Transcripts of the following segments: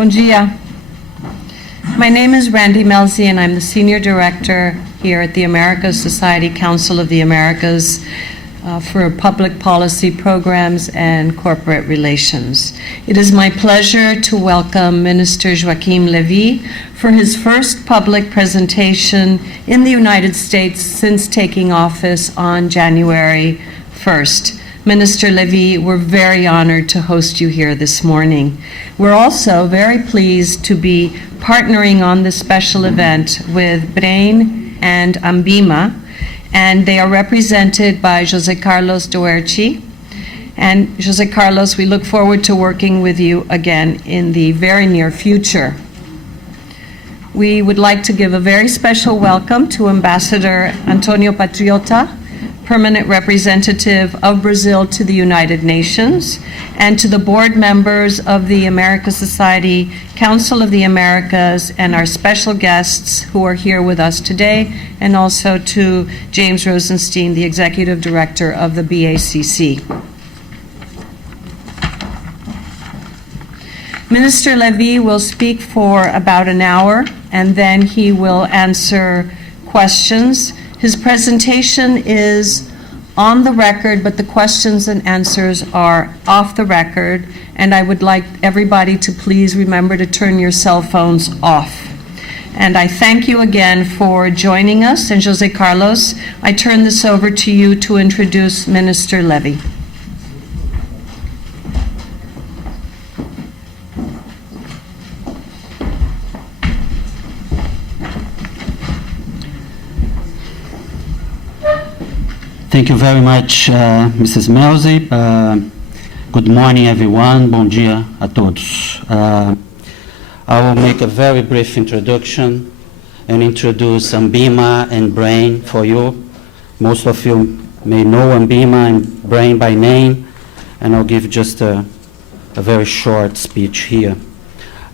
Bom dia. My name is Randy Melzi, and I'm the Senior Director here at the Americas Society Council of the Americas for Public Policy Programs and Corporate Relations. It is my pleasure to welcome Minister Joachim Levy for his first public presentation in the United States since taking office on January 1st. Minister Levy, we're very honored to host you here this morning. We're also very pleased to be partnering on this special event with Brain and Ambima, and they are represented by Jose Carlos Doerchi. And Jose Carlos, we look forward to working with you again in the very near future. We would like to give a very special welcome to Ambassador Antonio Patriota, Permanent Representative of Brazil to the United Nations, and to the board members of the Americas Society Council of the Americas and our special guests who are here with us today, and also to James Rosenstein, the Executive Director of the BACC. Minister Levy will speak for about an hour, and then he will answer questions. His presentation is on the record, but the questions and answers are off the record, and I would like everybody to please remember to turn your cell phones off. And I thank you again for joining us, and Jose Carlos, I turn this over to you to introduce Minister Levy. Thank you very much, Mrs. Melzi. Good morning, everyone. Bom dia a todos. I will make a very brief introduction and introduce Ambima and Brain for you. Most of you may know Ambima and Brain by name, and I'll give just a very short speech here.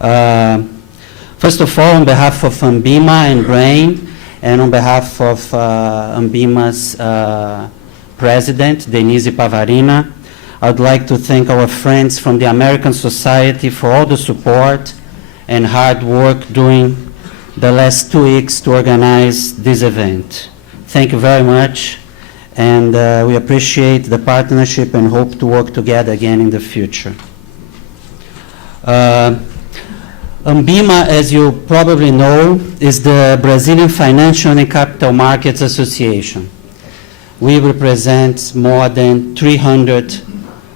First of all, on behalf of Ambima and Brain, and on behalf of Ambima's president, Denise Pavarina, I would like to thank our friends from the American Society for all the support and hard work during the last 2 weeks to organize this event. Thank you very much, and we appreciate the partnership and hope to work together again in the future. Ambima, as you probably know, is the Brazilian Financial and Capital Markets Association. We represent more than 300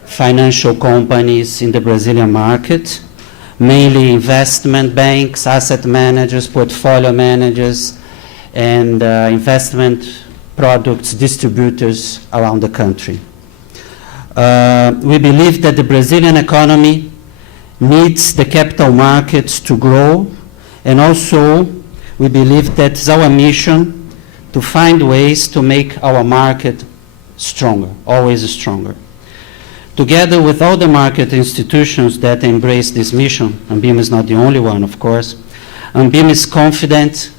financial companies in the Brazilian market, mainly investment banks, asset managers, portfolio managers, and investment products distributors around the country. We believe that the Brazilian economy needs the capital markets to grow, and also we believe that it's our mission to find ways to make our market stronger, always stronger. Together with all the market institutions that embrace this mission, Ambima is not the only one, of course, Ambima is confident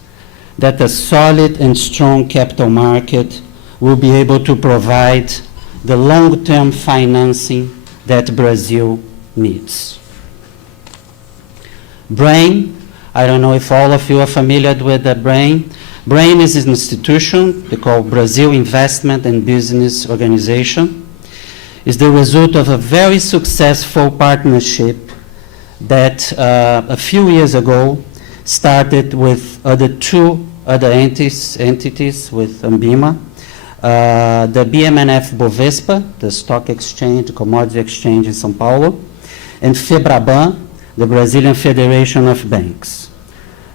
that a solid and strong capital market will be able to provide the long-term financing that Brazil needs. Brain, I don't know if all of you are familiar with the Brain. Brain is an institution they call Brazil Investment and Business Organization. It's the result of a very successful partnership that a few years ago started with two other entities with Ambima. The BM&F Bovespa, the stock exchange, the commodity exchange in São Paulo, and FEBRABAN, the Brazilian Federation of Banks.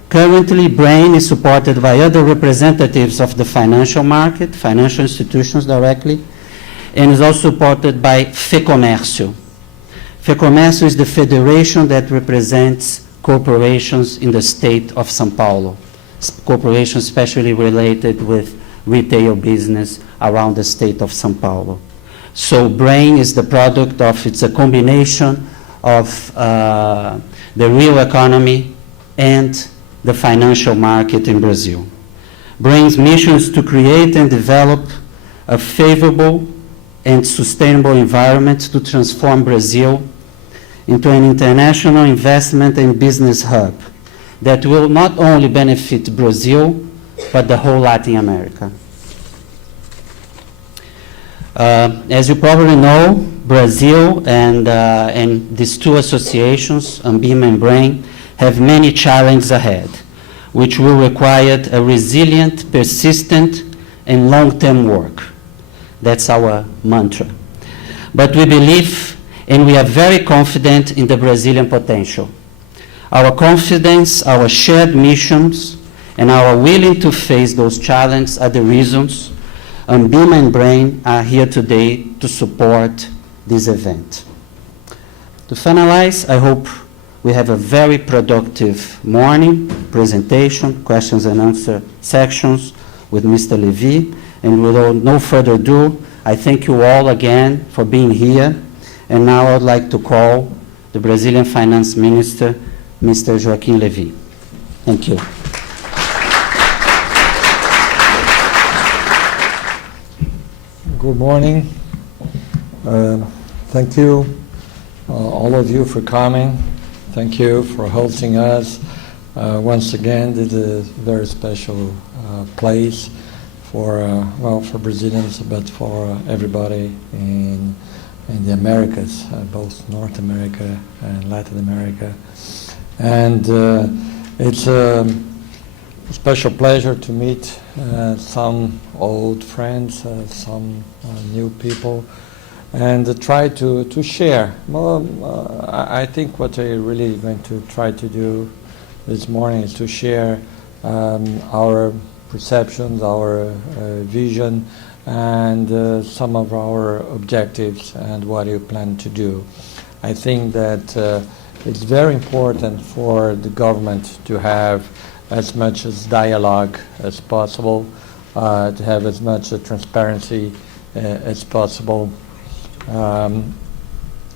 Currently, Brain is supported by other representatives of the financial market, financial institutions directly, and is also supported by FEComércio. FEComércio is the federation that represents corporations in the state of São Paulo, corporations especially related with retail business around the state of São Paulo. So Brain is the product of, it's a combination of the real economy and the financial market in Brazil. Brain's mission is to create and develop a favorable and sustainable environment to transform Brazil into an international investment and business hub that will not only benefit Brazil, but the whole Latin America. As you probably know, Brazil and these two associations, ANBIMA and BRAIN, have many challenges ahead, which will require a resilient, persistent, and long-term work. That's our mantra. But we believe and we are very confident in the Brazilian potential. Our confidence, our shared missions, and our willing to face those challenges are the reasons ANBIMA and BRAIN are here today to support this event. To finalize, I hope we have a very productive morning, presentation, questions and answer sections with Mr. Levy. And without no further ado, I thank you all again for being here. And now I would like to call the Brazilian Finance Minister, Mr. Joaquim Levy. Thank you. Good morning. Thank you, all of you, for coming. Thank you for hosting us. Once again, this is a very special place for Brazilians, but for everybody in the Americas, both North America and Latin America. And it's a special pleasure to meet some old friends, some new people, and try to share. I think what I really going to try to do this morning is to share our perceptions, our vision, and some of our objectives and what you plan to do. I think that it's very important for the government to have as much as dialogue as possible, to have as much transparency as possible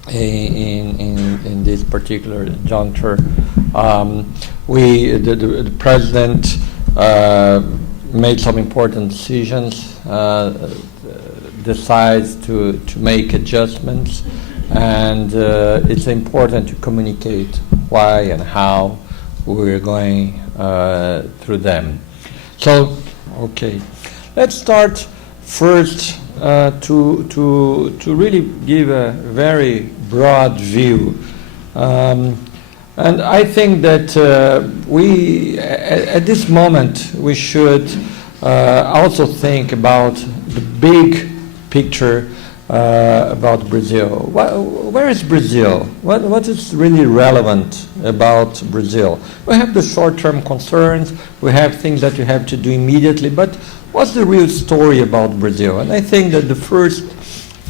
in this particular juncture. The president made some important decisions, decides to make adjustments, and it's important to communicate why and how we're going through them. So, okay, let's start first to really give a very broad view. And I think that we, at this moment, we should also think about the big picture about Brazil. Where is Brazil? What is really relevant about Brazil? We have the short-term concerns, we have things that you have to do immediately, but what's the real story about Brazil? And I think that the first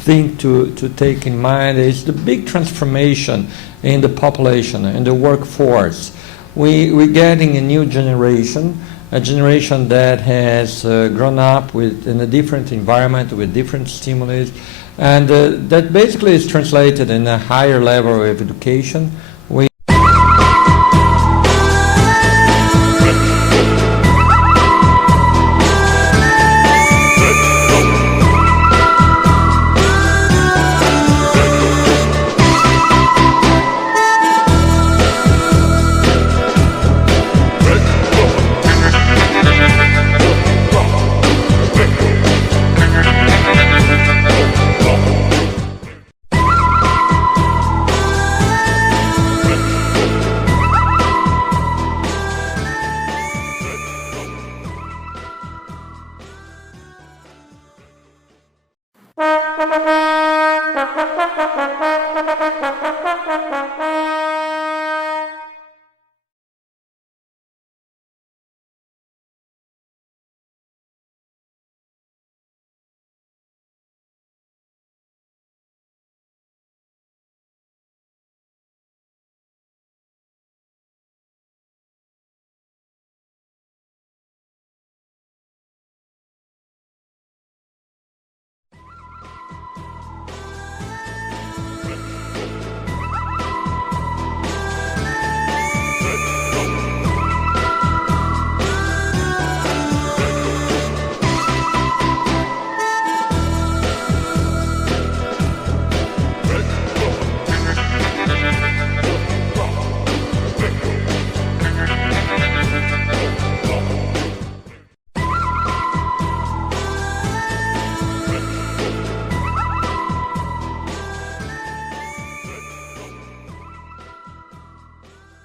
thing to take in mind is the big transformation in the population, in the workforce. We're getting a new generation, a generation that has grown up in a different environment with different stimuli, and that basically is translated in a higher level of education.